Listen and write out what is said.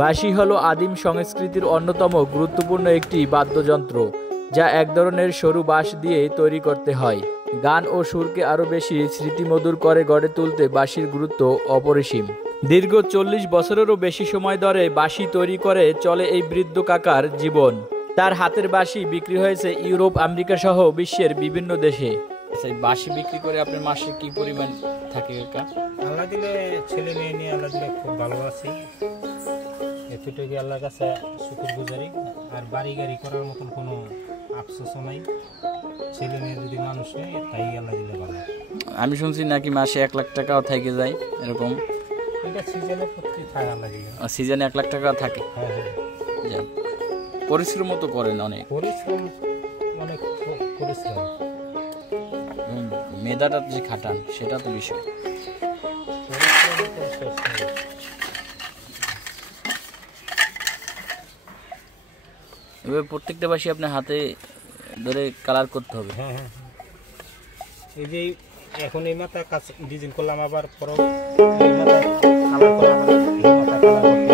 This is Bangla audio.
বাঁশি হলো আদিম সংস্কৃতির অন্যতম গুরুত্বপূর্ণ একটি বাদ্যযন্ত্র, যা এক ধরনের সরু বাঁশ দিয়ে তৈরি করতে হয়। গান ও সুরকে আরও বেশি স্মৃতিমধুর করে গড়ে তুলতে বাঁশির গুরুত্ব অপরিসীম। দীর্ঘ 40 বছরেরও বেশি সময় ধরে বাঁশি তৈরি করে চলে এই বৃদ্ধ কাকার জীবন। তার হাতের বাঁশি বিক্রি হয়েছে ইউরোপ, আমেরিকা সহ বিশ্বের বিভিন্ন দেশে। বাঁশি বিক্রি করে আপনার মাসে কি পরিমাণ থাকে কাকা? আল্লাহ দিলে ছেলে মেয়ে নিয়ে আল্লাহ দিলে খুব ভালো আছি, এতটুকু আল্লাহর কাছে শুকর গুজারি। আর বাড়ি গাড়ি করার মতন কোনো আফসোসও নাই, ছেলে মেয়ে যদি মানুষ হয় তাই আল্লাহ দিলে ভালো। আমি শুনছি নাকি মাসে 1 লাখ টাকাও থেকে যায়, এরকম? এটা সিজনে প্রতি থাকে আল্লাহ দিলে, সিজনে 1 লাখ টাকা থাকে। হ্যাঁ হ্যাঁ। যাক, পরিশ্রম তো করেন অনেক। পরিশ্রম, অনেক পরিশ্রম। মেধাটা যে খাটান সেটা তো বিষয়। এবার প্রত্যেকটা বাঁশি আপনার হাতে ধরে কালার করতে হবে। হ্যাঁ হ্যাঁ, এই যে এখন এই মাথা কাজ ডিজাইন করলাম, আবার পরে এই মাথা কালার করলাম, এই মাথা কালার করতে